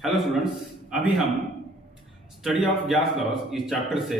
Hello students, अभी हम study of gas laws इस चैप्टर से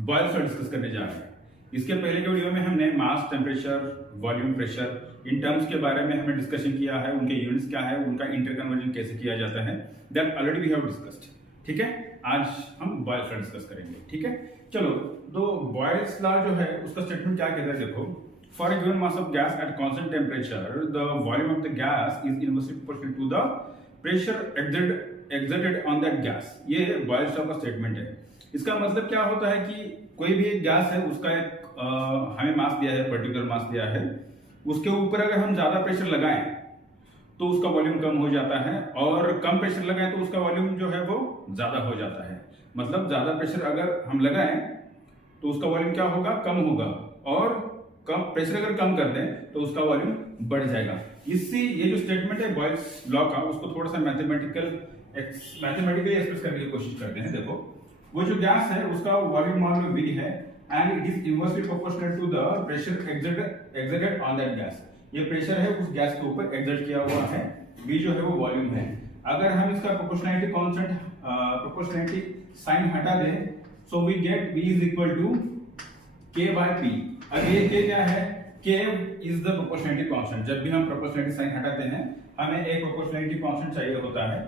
बॉयल्स लॉ डिस्कस करने जा रहे हैं। इसके पहले के वीडियो में हमने mass, temperature, volume, pressure in terms के बारे में हमने डिस्कशन किया है, उनके यूनिट्स क्या है, उनका इंटरकन्वर्जन कैसे किया जाता है, that already we have discussed. ठीक है, आज हम बॉयल्स लॉ डिस्कस करेंगे। ठीक है, चलो। तो बॉयल्स लॉ जो है उसका स्टेटमेंट क्या कहता है, देखो, for a given mass of gas at constant temperature the volume of the gas is inversely proportional to the pressure exerted on that gas। ये बॉयल्स लॉ का स्टेटमेंट है। इसका मतलब क्या होता है कि कोई भी एक गैस है, उसका एक हमें मास दिया है, पर्टिकुलर मास दिया है, उसके ऊपर अगर हम ज्यादा प्रेशर लगाएं तो उसका वॉल्यूम कम हो जाता है, और कम प्रेशर लगाएं तो उसका वॉल्यूम जो है वो ज्यादा हो जाता है। मतलब ज्यादा प्रेशर अगर हम लगाएं तो उसका वॉल्यूम क्या होगा, कम होगा, और कम प्रेशर अगर कम कर दें तो उसका वॉल्यूम बढ़ जाएगा। इससे ये जो स्टेटमेंट है बॉयल्स लॉ का, उसको थोड़ा सा मैथमेटिकली एक्सप्रेस करने की कोशिश करते हैं। देखो, वो जो गैस है उसका वॉल्यूम मान लो V है, and it is inversely proportional to the pressure exerted on that gas. ये प्रेशर है उस गैस के ऊपर एक्सर्ट किया हुआ है, V जो है वो वॉल्यूम है। अगर हम इसका प्रोपोर्शनैलिटी कांस्टेंट प्रोपोर्शनैलिटी साइन हटा दें, so we get V is equal to K by P। अब ये K क्या है, K is the proportionality constant. जब भी हम प्रोपोर्शनैलिटी साइन हटाते हैं हमें एक प्रोपोर्शनैलिटी कांस्टेंट चाहिए होता है।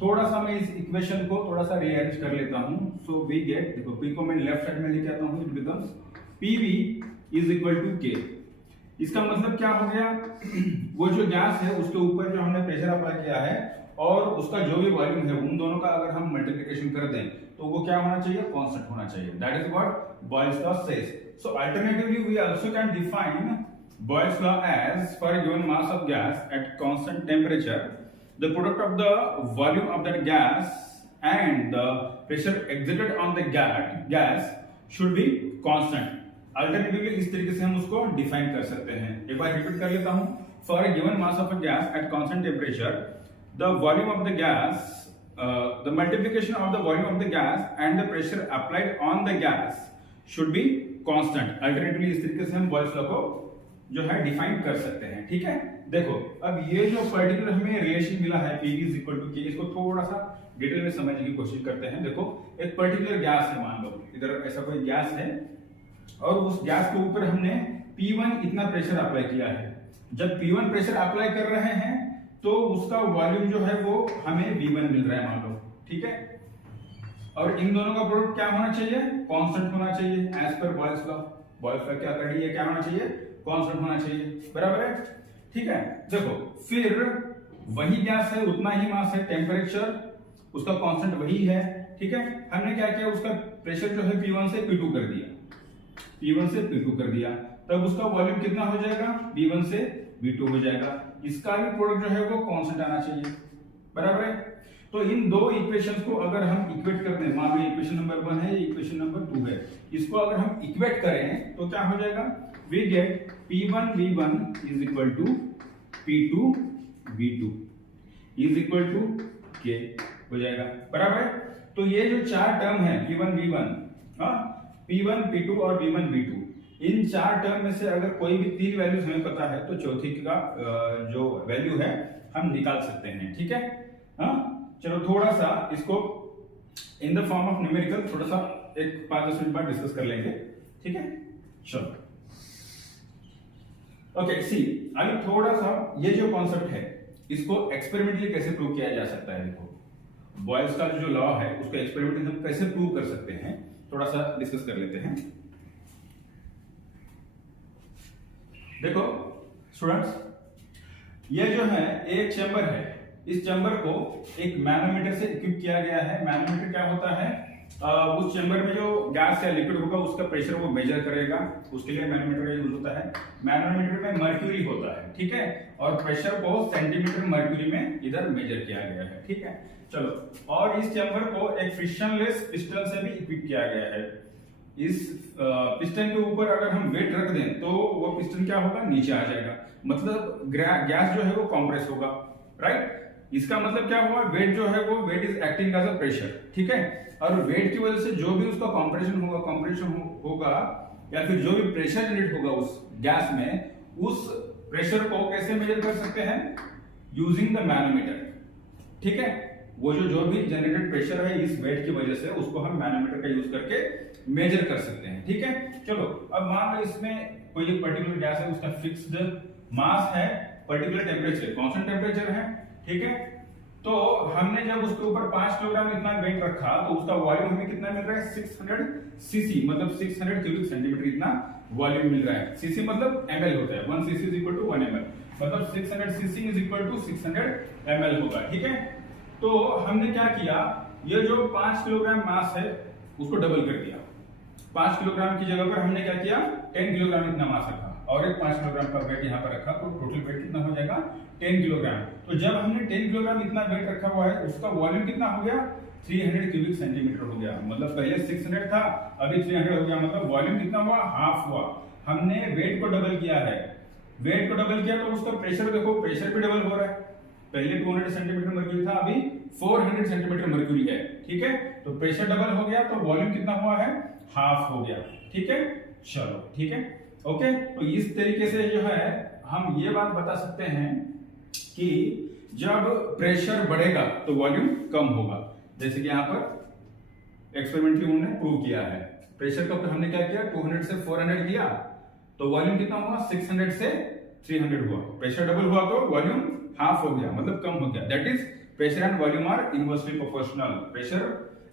थोड़ा सा मैं इस इक्वेशन को थोड़ा सा रीअरेंज कर लेता हूं, सो वी गेट, देखो P को मैं लेफ्ट साइड में लेके आता हूं, it becomes PV is equal to K। इसका मतलब क्या हो गया, वो जो गैस है उसके ऊपर जो हमने प्रेशर अप्लाई किया है और उसका जो भी वॉल्यूम है, उन दोनों का अगर हम मल्टीप्लिकेशन कर दें तो वो क्या होना चाहिए, कांस्टेंट होना चाहिए। That is what Boyle's law says. So alternatively, we also can define Boyle's law as, for a given mass of gas at constant temperature, the product of the volume of that gas and the pressure exerted on the gas should be constant। Alternatively, इस तरीके से हम उसको define कर सकते हैं। एक बार repeat कर लेता हूँ। For a given mass of a gas at constant temperature, the volume of the gas, the multiplication of the volume of the gas and the pressure applied on the gas should be constant. Alternatively इस तरीके से हम Boyle's law को जो है define कर सकते हैं। ठीक है, देखो, अब ये जो पर्टिकुलर हमें रिलेशन मिला है PV is equal to K, इसको थोड़ा सा डिटेल में समझने की कोशिश करते हैं। देखो, एक पर्टिकुलर गैस है, मान लो इधर ऐसा कोई गैस है, और उस गैस के ऊपर हमने P1 इतना प्रेशर अप्लाई किया है। जब P1 प्रेशर अप्लाई कर रहे हैं तो उसका वॉल्यूम जो है वो हमें V1 मिल रहा है, मान लो। ठीक है, और इन दोनों का प्रोडक्ट क्या होना चाहिए, कांस्टेंट होना चाहिए as per Boyle's law. Boyle's law क्या कर रही है, क्या होना चाहिए, कांस्टेंट होना चाहिए, बराबर है। ठीक है, देखो, फिर वही गैस है, उतना ही मास है, टेम्परेचर उसका कांस्टेंट वही है। ठीक है, हमने क्या किया, उसका प्रेशर जो है P1 से P2 कर दिया, P1 से P2 कर दिया, तब उसका वॉल्यूम कितना हो जाएगा, V1 से V2 हो जाएगा। इसका भी प्रोडक्ट जो है वो कांस्टेंट आना चाहिए, बराबर है। तो इन दो इक्वेशंस को अगर हम इक्वेट कर दें, मान लो इक्वेशन नंबर 1 है, इक्वेशन नंबर 2 है, इसको अगर हम इक्वेट करें तो क्या हो जाएगा, we get P1 V1 is equal to P2 V2 is equal to K हो जाएगा, बराबर है। तो ये जो चार टर्म है P1 V1, P1 P2 और V1 V2, इन चार टर्म में से अगर कोई भी तीन वैल्यूज हमें पता है तो चौथी का जो वैल्यू है हम निकाल सकते हैं। ठीक है, हाँ, चलो थोड़ा सा इसको in the form of numerical थोड़ा सा एक 5-10 मिनट बाद डिस्कस कर लेंगे। ठीक है, चलो, ओके। सी, अभी थोड़ा सा ये जो कॉन्सेप्ट है इसको एक्सपेरिमेंटली कैसे प्रूव किया जा सकता है। देखो, बॉयल्स का जो लॉ है उसको एक्सपेरिमेंटली हम कैसे प्रूव कर सकते हैं, थोड़ा सा डिस्कस कर लेते हैं। देखो स्टूडेंट्स, ये जो है एक चैम्बर है, इस चैम्बर को एक मैनोमीटर से इक्विप किया गया है। मैनोमीटर क्या होता है, उस चैम्बर में जो गैस या लिक्विड होगा उसका प्रेशर वो मेजर करेगा, उसके लिए मैनोमीटर का यूज होता है। मैनोमीटर में मर्क्यूरी होता है, ठीक है, और प्रेशर को सेंटीमीटर मर्क्यूरी में इधर मेजर किया गया है। ठीक है, चलो, और इस चैम्बर को एक फ्रिक्शनलेस पिस्टन से भी इक्विप किया गया है। इस पिस्टन के ऊपर अगर हम वेट रख दें तो वो पिस्टन क्या होगा, नीचे आ जाएगा, मतलब गैस जो है वो कंप्रेस होगा, राइट। इसका मतलब क्या हुआ, वेट जो है वो weight is acting as a pressure. ठीक है, और वेट की वजह से जो भी उसका कंप्रेशन होगा या फिर जो भी प्रेशर जनरेट होगा उस गैस में, उस प्रेशर को कैसे मेजर कर सकते हैं, यूजिंग द मैनोमीटर। ठीक है, वो जो भी जनरेटेड प्रेशर है इस वेट की वजह से, उसको हम मैनोमीटर का यूज करके मेजर कर सकते हैं। ठीक है, चलो अब मान लो इसमें कोई एक पर्टिकुलर गैस है, उसका फिक्स्ड मास है, पर्टिकुलर टेम्परेचर, कांस्टेंट टेम्परेचर है। ठीक है, तो हमने जब उसके ऊपर 5 किलोग्राम इतना वेट रखा तो उसका वॉल्यूम हमें कितना मिल रहा है, 600 सीसी, मतलब 600 क्यूबिक सेंटीमीटर इतना वॉल्यूम मिल रहा है। सीसी मतलब एमएल होता है, 1 cc is equal to 1 ml, मतलब 600 cc is equal to 600 ml होगा। ठीक है, तो हमने क्या किया, ये जो 5 किलोग्राम मास है उसको डबल कर दिया। 5 किलोग्राम की जगह पर हमने क्या किया, 10 किलोग्राम इतना मास रखा और एक 5 किलोग्राम का वेट यहाँ पर रखा, तो टोटल वेट कितना हो जाएगा, 10 किलोग्राम। तो जब हमने 10 किलोग्राम इतना वेट रखा हुआ है, उसका वॉल्यूम कितना हो गया, 300 क्यूबिक सेंटीमीटर हो गया। मतलब पहले 600 था, अभी 300 हो गया, मतलब वॉल्यूम कितना हुआ, हाफ हुआ। हमने वेट को डबल किया है, वेट को डबल किया तो उसका प्रेशर देखो, प्रेशर भी डबल हो रहा है। पहले 200 सेंटीमीटर मर्क्यूरी था, अभी 400 सेंटीमीटर मर्क्यूरी है। ठीक है, तो प्रेशर डबल हो गया तो वॉल्यूम कितना हुआ है, हाफ हो गया। ठीक है, चलो ठीक है, ओके। तो इस तरीके से जो है हम ये बात बता सकते हैं कि जब प्रेशर बढ़ेगा तो वॉल्यूम कम होगा। जैसे कि यहाँ पर एक्सपेरिमेंटली उन्होंने प्रूव किया है। प्रेशर का हमने क्या किया, 200 से 400 किया तो वॉल्यूम कितना हुआ, 600 से 300 हुआ। प्रेशर डबल हुआ तो वॉल्यूम हाफ हो गया, मतलब कम हो गया। That is pressure and volume are inversely proportional. Pressure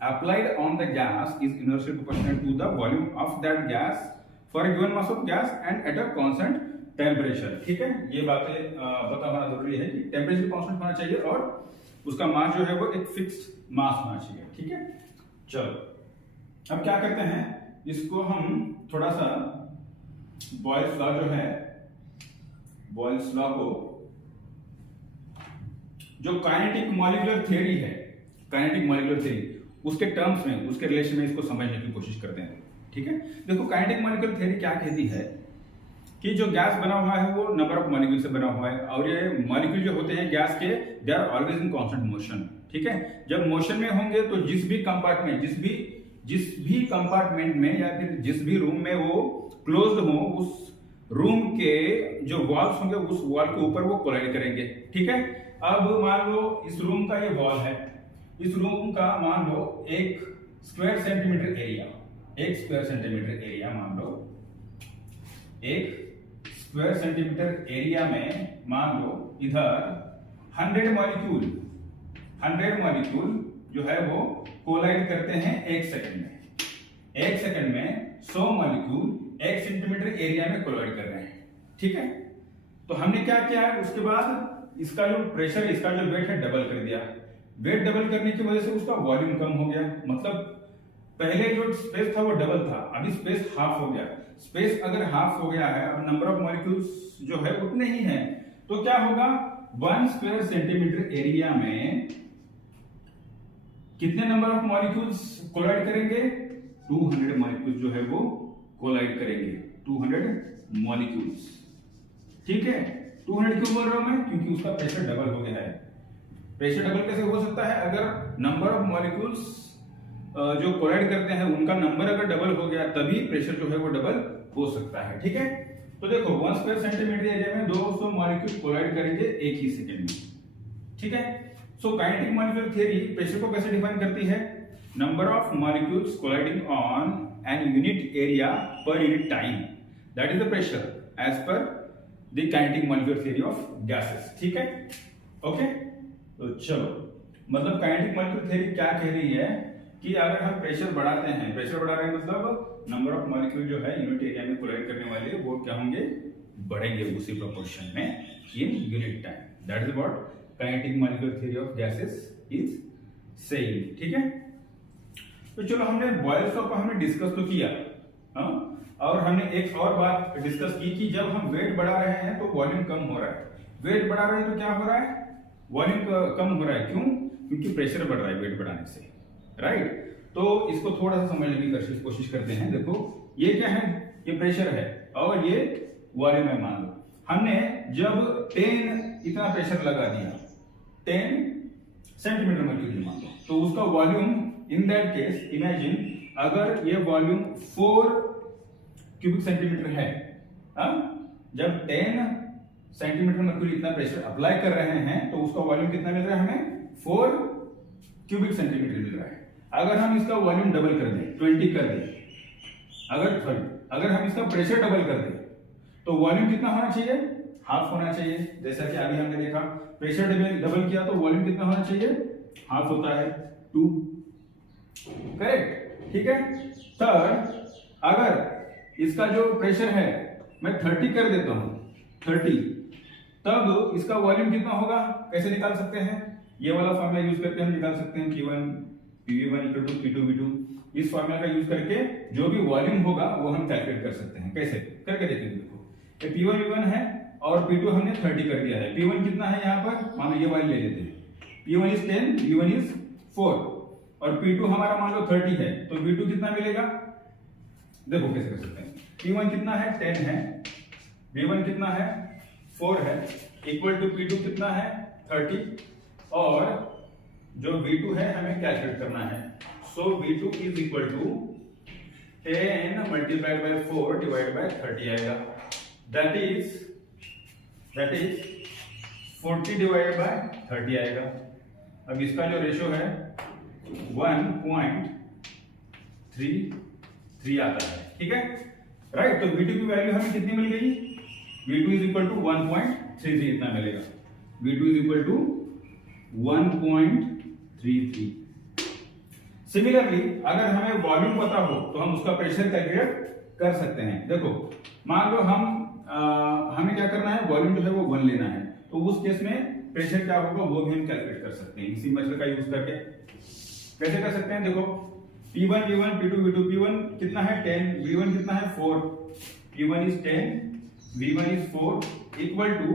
applied on the gas is inversely proportional to the volume of that gas for a given mass of gas and at a constant temperature। ठीक है, ये बातें पता होना जरूरी है कि temperature constant होना चाहिए और उसका मास जो है वो एक फिक्स्ड मास होना चाहिए। ठीक है, चलो अब क्या करते हैं, इसको हम थोड़ा सा बॉयल्स लॉ जो है, बॉयल्स लॉ को, जो काइनेटिक मॉलिक्यूलर थ्योरी है, काइनेटिक मॉलिक्यूलर थ्योरी, उसके टर्म्स में, उसके रिलेशन में इसको समझने की कोशिश करते हैं। ठीक है, देखो काइनेटिक मॉलिक्यूलर थ्योरी क्या कहती है कि जो गैस बना हुआ है वो नंबर ऑफ मॉलिक्यूल से बना हुआ है, और ये मॉलिक्यूल जो होते हैं गैस के, they are always in constant motion. ठीक है, जब मोशन में होंगे तो जिस भी कंपार्टमेंट, जिस भी कंपार्टमेंट में या फिर जिस भी रूम में वो क्लोज्ड हो, उस रूम के जो वॉल्स होंगे उस वॉल के ऊपर वो कोलाइड करेंगे। ठीक है, अब मान लो इस रूम का ये वॉल है, इस रूम का मान लो 1 square centimetre area, 1 square centimetre area मान लो, 1 स्क्वायर सेंटीमीटर एरिया में मान लो इधर 100 मॉलिक्यूल, 100 मॉलिक्यूल जो है वो कोलाइड करते हैं 1 सेकंड में। 1 सेकंड में 100 मॉलिक्यूल 1 सेंटीमीटर एरिया में कोलाइड कर रहे हैं। ठीक है, तो हमने क्या किया है, उसके बाद इसका जो प्रेशर, इसका जो वेट है डबल कर दिया। वेट डबल करने की वजह से उसका वॉल्यूम कम हो गया, मतलब पहले जो स्पेस था वो डबल था, अभी स्पेस हाफ हो गया। स्पेस अगर हाफ हो गया है, अब नंबर ऑफ मॉलिक्यूल्स जो है उतने ही हैं, तो क्या होगा, 1 स्क्वायर सेंटीमीटर एरिया में कितने नंबर ऑफ मॉलिक्यूल्स कोलाइड करेंगे, 200 मॉलिक्यूल्स जो है वो कोलाइड करेंगे, 200 मॉलिक्यूल्स। ठीक है, 200 क्यों बोल रहा हूं मैं, क्योंकि उसका प्रेशर डबल हो गया है। प्रेशर डबल कैसे हो सकता है, अगर नंबर ऑफ मॉलिक्यूल्स जो कोलाइड करते हैं उनका नंबर अगर डबल हो गया तभी प्रेशर जो है वो डबल हो सकता है। ठीक है, तो देखो 1 स्क्वायर सेंटीमीटर एरिया में 200 मॉलिक्यूल कोलाइड करेंगे 1 ही सेकंड में। ठीक है, so kinetic molecular theory pressure को कैसे डिफाइन करती है, number of molecules colliding on an unit area per unit time, that is the pressure as per the kinetic molecular theory of gases. ठीक है, ओके। तो चलो, मतलब काइनेटिक मॉलिक्यूलर थ्योरी क्या कह रही है कि अगर हम प्रेशर बढ़ाते हैं, प्रेशर बढ़ा रहे हैं मतलब नंबर ऑफ मॉलिक्यूल जो है यूनिट एरिया में कोलाइड करने वाले वो क्या होंगे, बढ़ेंगे उसी प्रोपोर्शन में in unit time. That is what kinetic molecular theory of gases is saying. ठीक है, तो चलो हमने बॉयल्स लॉ को हमने डिस्कस तो किया, हाँ, और हमने एक और बात डिस्कस की कि जब हम वेट बढ़ा रहे हैं तो वॉल्यूम कम हो रहा है। वेट बढ़ा रहे हैं तो क्या हो रहा है, वॉल्यूम कम हो रहा है। क्यों, क्योंकि प्रेशर बढ़ रहा है वेट बढ़ाने से, राइट। तो इसको थोड़ा सा समझने की कोशिश करते हैं। देखो ये क्या है, ये प्रेशर है और ये वॉल्यूम है। मान लो हमने जब 10 इतना प्रेशर लगा दिया, 10 सेंटीमीटर मर्क्यूरी मान लो, तो उसका volume in that case imagine अगर ये वॉल्यूम 4 क्यूबिक सेंटीमीटर है, जब 10 सेंटीमीटर मर्क्यूरी इतना प्रेशर अप्लाई कर रहे हैं तो उसका वॉल्यूम कितना मिल रहा है हमें, 4 क्यूबिक सेंटीमीटर मिल रहा है। अगर हम इसका वॉल्यूम डबल कर दें, 20 कर दें, अगर हम इसका प्रेशर डबल कर दें तो वॉल्यूम कितना होना चाहिए? हाफ होना चाहिए। जैसा कि अभी हमने देखा, प्रेशर डबल किया तो वॉल्यूम कितना होना चाहिए? हाफ होता है, 2। करेक्ट, ठीक है। थर्ड, अगर इसका जो प्रेशर है मैं 30 कर देता हूं, 30, तब इसका वॉल्यूम कितना होगा? कैसे निकाल सकते हैं? ये वाला फॉर्मूला यूज करके हम निकाल सकते हैं, P1 PV1 = P2 V2। इस फॉर्मूला का यूज करके जो भी वॉल्यूम होगा वो हम कैलकुलेट कर सकते हैं। कैसे करके देखेंगे? देखो, ये P1 V1 है और P2 हमने 30 कर दिया है। P1 कितना है यहाँ पर? मान लो ये वाली ले लेते हैं। P1 is 10, V1 is 4 और P2 हमारा मान लो 30 है, तो V2 कितना मिलेगा? देखो कैसे कर सकते हैं। P1 कितना है? 10 है। V1 कितना है? 4 है, इक्वल टू P2 कितना है? 30, और जो V2 है हमें कैलकुलेट करना है। So V2 is equal to 10 multiplied by 4 divide by 30 आएगा। दैट इज 40 डिवाइड बाय 30 आएगा। अब इसका जो रेशियो है 1.33 आता है, ठीक है, राइट। तो V2 की वैल्यू हमें कितनी मिल गई? V2 इज इक्वल टू 1.33 इतना मिलेगा। V2 is equal to 1.33। Similarly अगर हमें वॉल्यूम पता हो तो हम उसका प्रेशर कैलकुलेट कर सकते हैं। देखो, मान लो हमें क्या करना है? वॉल्यूम जो है वो 1 लेना है, तो उस केस में प्रेशर क्या होगा वो भी हम कैलकुलेट कर सकते हैं इसी मेथड का यूज करके। कैसे कर सकते हैं? देखो, P1 V1 P2 V2, P1 कितना है? 10, V1 कितना है? 4, P1 is 10, V1 is 4 equal to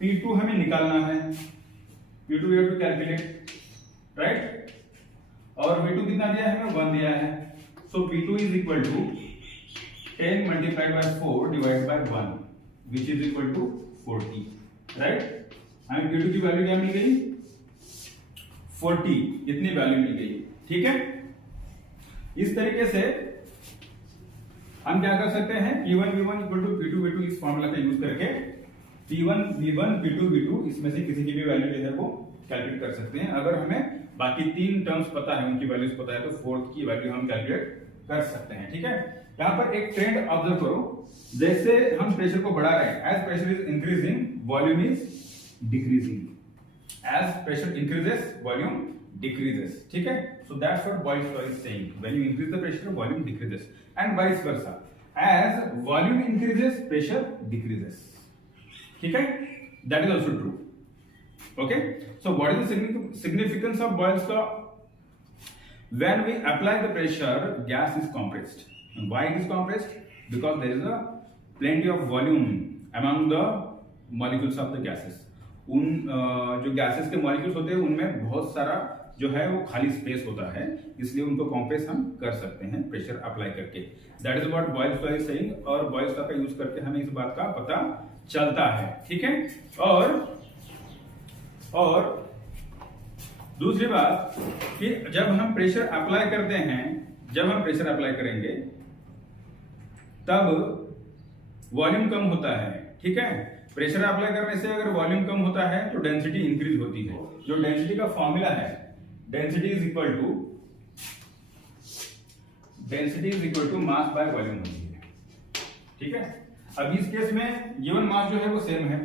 P2 हमें निकालना है। P2 we have to calculate, right, और V2 कितना दिया है? हमें 1 दिया है। So P2 is equal to 10 multiplied by 4 divide by 1 which is equal to 40, right. हमें P2 की वैल्यू क्या मिल गई? 40, इतनी वैल्यू मिल गई, ठीक है। इस तरीके से हम क्या कर सकते हैं? P1 V1 equal to P2 V2 इस फॉर्मूला का यूज करके P1 V1 P2 V2 इसमें से किसी की भी वैल्यू जो है वो कैलकुलेट कर सकते हैं। अगर हमें बाकी 3 टर्म्स पता है, उनकी वैल्यूज पता है, तो फोर्थ की वैल्यू हम कैलकुलेट कर सकते हैं, ठीक है। यहाँ पर एक ट्रेंड ऑब्जर्व करो, जैसे हम प्रेशर को बढ़ा रहे हैं, as pressure is increasing volume is decreasing, as pressure increases volume decreases, ठीक है। So that's what Boyle's law is saying. When you increase the pressure, volume decreases, and vice versa. As volume increases, pressure decreases. ठीक है? That is also true. Okay. So what is the significance of Boyle's law? When we apply the pressure, gas is compressed. And why it is compressed? Because there is a plenty of volume among the molecules of the gases. उन जो gases के molecules होते हैं उनमें बहुत सारा जो है वो खाली स्पेस होता है, इसलिए उनको कॉम्प्रेस हम कर सकते हैं प्रेशर अप्लाई करके। That is what Boyle's law is saying, और बॉयल्स लॉ का यूज करके हमें इस बात का पता चलता है, ठीक है। और दूसरी बात कि जब हम प्रेशर अप्लाई करते हैं, जब हम प्रेशर अप्लाई करेंगे तब वॉल्यूम कम होता है, ठीक है। प्रेशर अप्लाई करने से अगर वॉल्यूम कम होता है तो डेंसिटी इंक्रीज होती है। जो डेंसिटी का फॉर्मूला है, density is equal to mass by volume होती है, ठीक है। अब इस केस में गिवन मास जो है वो सेम है।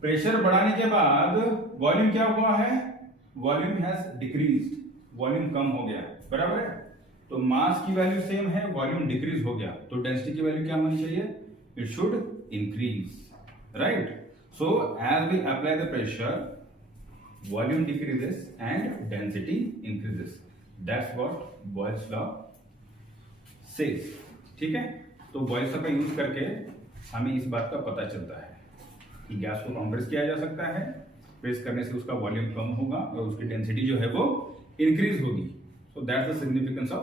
प्रेशर बढ़ाने के बाद वॉल्यूम क्या हुआ है? वॉल्यूम हैज डिक्रीज्ड, वॉल्यूम कम हो गया, बराबर है। तो मास की वैल्यू सेम है, वॉल्यूम डिक्रीज हो गया, तो डेंसिटी की वैल्यू क्या होनी चाहिए? It should increase, right? So as we apply the pressure, volume decreases and density increases. That's what Boyle's law says. ठीक है? तो Boyle's law का यूज करके हमें इस बात का पता चलता है कि गैस को कंप्रेस किया जा सकता है, प्रेस करने से उसका वॉल्यूम कम होगा और उसकी डेंसिटी जो है वो इंक्रीज होगी। So that's the significance of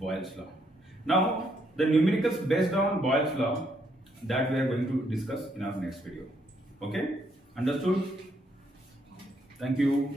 Boyle's law. Now the numericals based on Boyle's law that we are going to discuss in our next video. Okay, understood? Thank you.